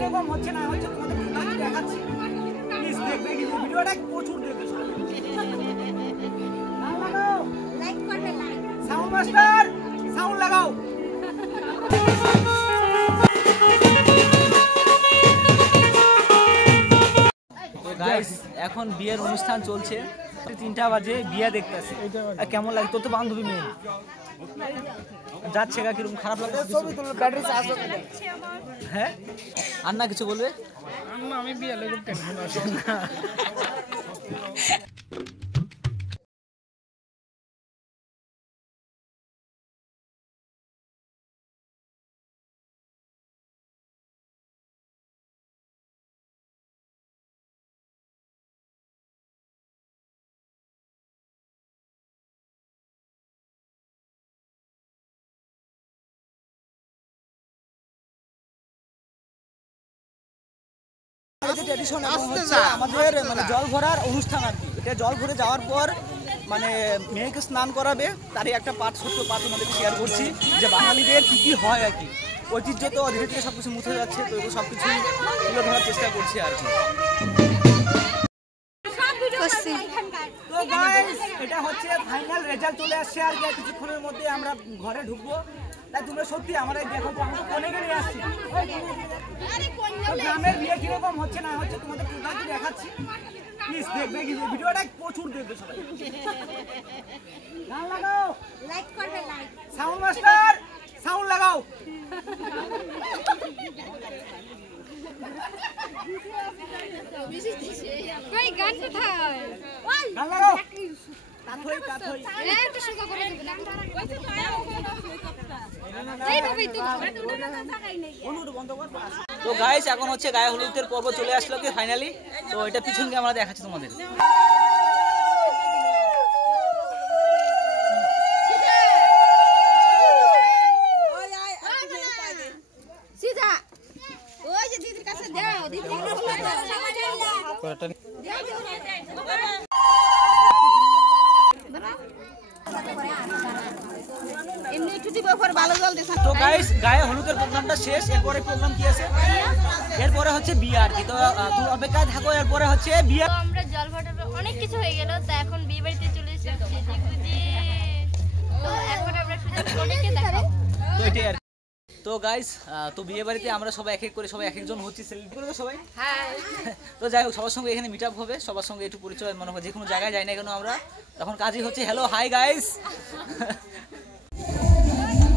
কিরকম হচ্ছে না হচ্ছে তোমাদের দেখাচ্ছি। প্লিজ দেখবে কিন্তু ভিডিওটা প্রচুর দেখবে। লাগাও লাইক করবে, লাইক সাউন্ড মাস্টার সাউন্ড লাগাও। তো গাইস এখন বিয়ের অনুষ্ঠান চলছে, 3টা বাজে বিয়ে দেখতেছে। কেমন লাগে তোর তো বান্ধবী মেয়ে যাচ্ছে গা, কিরকম খারাপ লাগছে? হ্যাঁ আর না কিছু বলবে? আমি বিয়ে লেগে টেনশন আছে না। আমাদের মানে জল ভরার অনুষ্ঠান আর কি। এটা জল ভরে যাওয়ার পর মানে মেয়েকে স্নান করাবে, তারই একটা ছোট্ট পাঠ আমাদেরকে শেয়ার করছি যে বাঙালিদের কী কী হয় আর কি। ঐতিহ্য তো ধীরে ধীরে সব কিছু মুছে যাচ্ছে, তো এগুলো সব কিছুই তুলে ধরার চেষ্টা করছি আর কি। তো গাইস এটা হচ্ছে ফাইনাল রেজাল্ট চলে আসছে আর কি। কিছুক্ষণের মধ্যে আমরা ঘরে ঢুকবো। তাই তোমরা সত্যি আমরা দেখো তো, আমরা কোনে নিয়ে আসছি গ্রামের বিয়ে কিরকম হচ্ছে না হচ্ছে তোমাদের দেখাচ্ছি। প্লিজ দেখবে কিন্তু ভিডিওটা প্রচুর দেখবে সবাই। গান লাগাও, লাইক করবে, লাইক সাউন্ড মাস্টার সাউন্ড লাগাও। কই গান কোথায়? গান লাগাও। কাথই কাথই একটু সুন্দর করে দিবেন। তো গাইস এখন হচ্ছে গায়ে হলুদের পর্ব চলে আসলো কি ফাইনালি। তো এটা পিছন দিয়ে আমরা দেখাচ্ছি তোমাদের। সিধা ওই যে দিদির কাছে দাও, দিদি এমনি একটু দিব পর ভালো জল দিছ। তো গাইস গায়ে হলুদের প্রোগ্রামটা শেষ। এরপরে প্রোগ্রাম কি আছে? এরপরে হচ্ছে বিয়ে আর কি। তো তুই অপেক্ষায় থাকো, এরপরে হচ্ছে বিয়ে। তো আমরা জল ভরার অনেক কিছু হয়ে গেল, তো এখন বিয়ে বাড়িতে চলে এসেছি। তো এখন আমরা শুধু কোনেকে দেখাবো। তো এটাই আর কি। তো গাইস তো বিয়ে বাড়িতে আমরা সবাই এক এক করে সবাই এক একজন হচ্ছি, সেলিব্রেট করবে সবাই। হ্যাঁ তো যাই হোক সবার সঙ্গে এখানে মিট আপ হবে, সবার সঙ্গে একটু পরিচয় মনে হয় যে কোনো জায়গায় যাই না কেন আমরা তখন কাজই হচ্ছে হ্যালো হাই গাইস।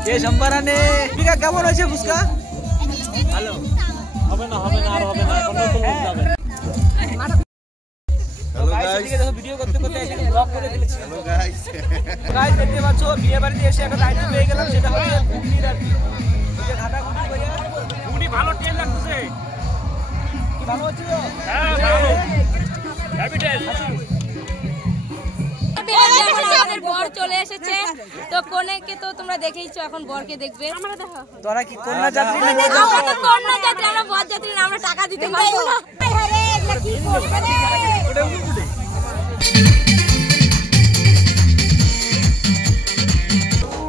কে সম্পারানে পিকা কেমন হয়েছে ফুচকা? হ্যালো হবে না আর হবে না, এখন নতুন লোক যাবে। হ্যালো গাইস দেখো ভিডিও করতে করতে এখানে ব্লগ করে ফেলেছি। হ্যালো গাইস গাইস দেখতে পাচ্ছো বিয়ে বাড়িতে এসে একটা দায়িত্ব পেয়ে গেলাম, সেটা হচ্ছে ঘুগনির আর কি। যে ঘাটা ঘুগনি করে উনি ভালো টেল লাগছে। কি ভালো হচ্ছে? হ্যাঁ ভালো হ্যাপি টেল। আমাদের বর চলে এসেছে, তো কোনেকে তো তোমরা দেখেইছো, এখন বরকে দেখবে। আমরা দেখা তোরা কি কন্যা যাত্রী না? আমরা তো কন্যা যাত্রী, আমরা বর যাত্রী না, আমরা টাকা দিতে পারবো না।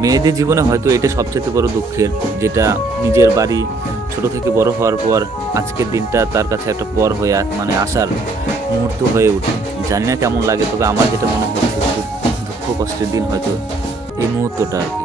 মেয়েদের জীবনে হয়তো এটা সবচেয়ে বড় দুঃখের, যেটা নিজের বাড়ি ছোট থেকে বড় হওয়ার পর আজকের দিনটা তার কাছে একটা পর হয়ে মানে আসার মুহূর্ত হয়ে ওঠে। জানি না কেমন লাগে, তবে আমার যেটা মনে হচ্ছে খুব দুঃখ কষ্টের দিন হয়তো এই মুহূর্তটা আর কি।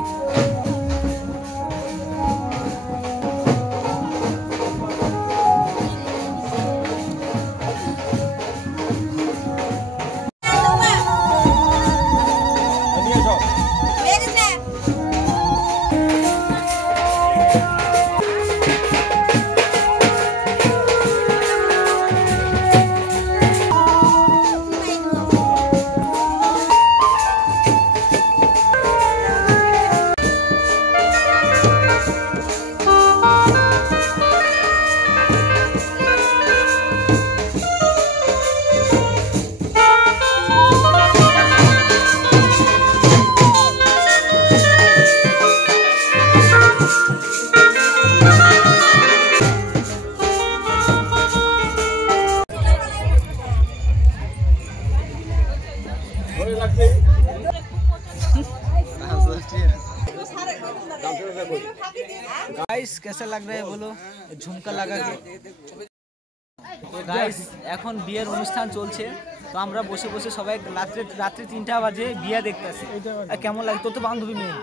गाइस कैसा लग रहा है बोलो? ঝুমকা লাগাকে। তো গাইস এখন বিয়ের অনুষ্ঠান চলছে, তো আমরা বসে বসে সবাই রাত্রে 3টা বাজে বিয়ে দেখতেছি। কেমন লাগে? তোর তো বান্ধবী মেয়ে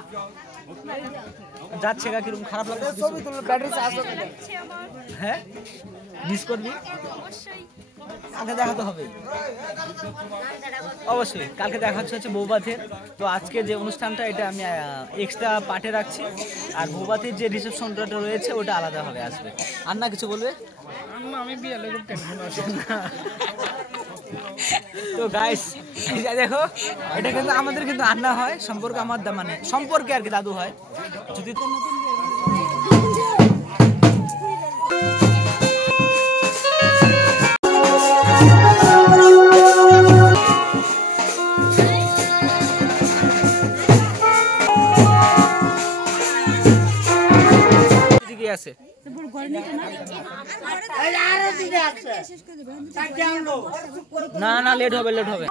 যাচ্ছে গা, কিরকম খারাপ লাগছে? হ্যাঁ মিস করবি? কালকে দেখাতে হবে অবশ্যই, কালকে দেখা হচ্ছে বৌবাতের। তো আজকে যে অনুষ্ঠানটা এটা আমি এক্সট্রা পার্টে রাখছি, আর বৌবাতের যে রিসেপশনটা রয়েছে ওটা আলাদা হবে আসবে। আর না কিছু বলবে? আমি বিয়ে লেগে টেনশন আছে। তো গাইস দেখো, এটা কিন্তু আমাদের কিন্তু আন্না হয় সম্পর্কে, আমার মানে সম্পর্কে আর কি দাদু হয়। যদি তো নতুন আছে না না লেট হবে লেট হবে।